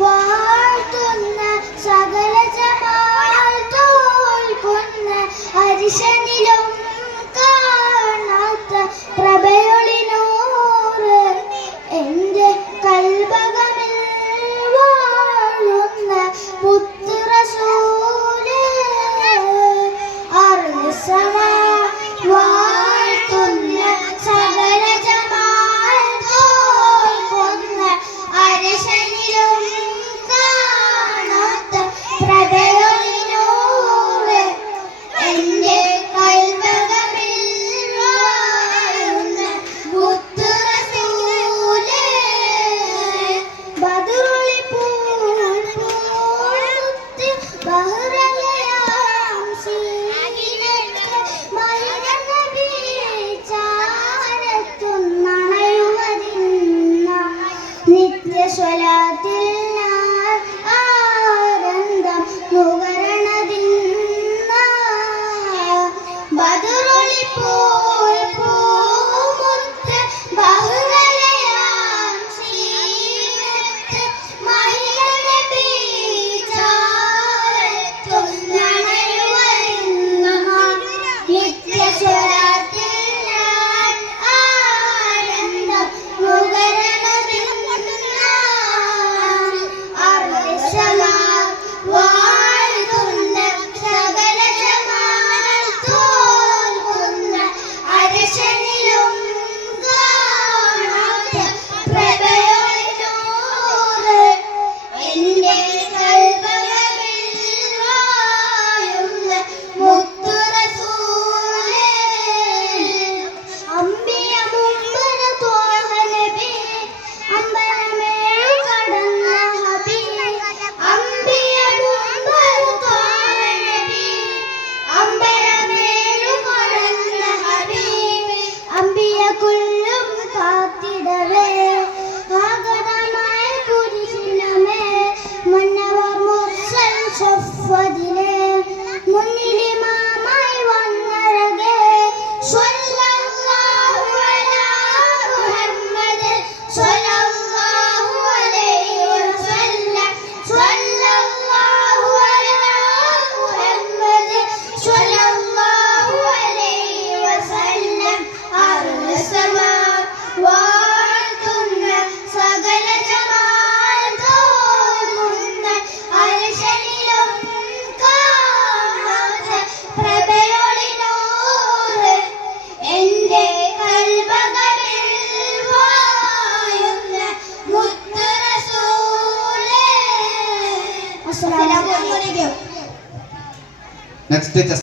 വാഴ്ത്തുന്ന സകല ജമാൽ തോൽക്കുന്ന അരിശനിലും കാണാത്ത പ്രഭയൊളി നൂറ് എൻ്റെ കൽബകമിൽ വാഴുന്ന മുത്ത് റസൂലേ അർസമാ വാഴ്ത്തുന്ന സകല ജമാൽ തോൽക്കുന്ന അരിശനിലും കാണാത്ത പ്രഭയൊളി നൂറ് എൻ്റെ കൽബകമിൽ വാഴുന്ന മുത്ത് റസൂലേ ബദറുളി പൂമുത്ത് ബഹ്റലയാം സീനത്ത് മൈന നബി ചാരത്തുന്നണയുവതിന്ന നിത്യ സ്വലാത്തിൽ ആനന്ദം നുകരണതിന്ന ബദറുളി പൂമുത്ത് ബഹ്റലയാം സീനത്ത് മൈന നബി ചാരത്തുന്നണയുവതിന്ന നിത്യ സ്വലാത്തിൽ ആനന്ദം നുകരണതിന്ന അർസമാ വാഴ്ത്തുന്ന സകല ജമാൽ തോൽക്കുന്ന അരിശനിലും കാണാത്ത പ്രഭയൊളി നൂറ് എൻ്റെ കൽബകമിൽ വാഴുന്ന മുത്ത് റസൂലേ അമ്പിയ മുമ്പന ത്വാഹ നബി അമ്പലമേഴു കടന്ന ഹബീബ് അമ്പിയ മുമ്പന ത്വാഹ നബി അമ്പലമേഴു കടന്ന ഹബീബ് അമ്പിയ കുല്ലും കാത്തിടവേ ആഗതമായ കുരിശിനമേ മന്നവർ മുർസൽ സഫദിലെ മുന്നിലിമാമായി വന്നഴകേ സ്വല്ലല്ലാഹു അലാ മുഹമ്മദ് സ്വല്ലല്ലാഹു അലൈഹി വസല്ലം സ്വല്ലല്ലാഹു അലാ മുഹമ്മദ് സ്വല്ലല്ലാഹു അലൈഹി വസല്ലം അർസമാ വാഴ്ത്തുന്ന സകല ജമാൽ തോൽക്കുന്ന അരിശനിലും കാണാത്ത പ്രഭയൊളി നൂറ് എൻ്റെ കൽബകമിൽ വാഴുന്ന മുത്ത് റസൂലേ. അസ്സലാമു അലൈക്കും. Next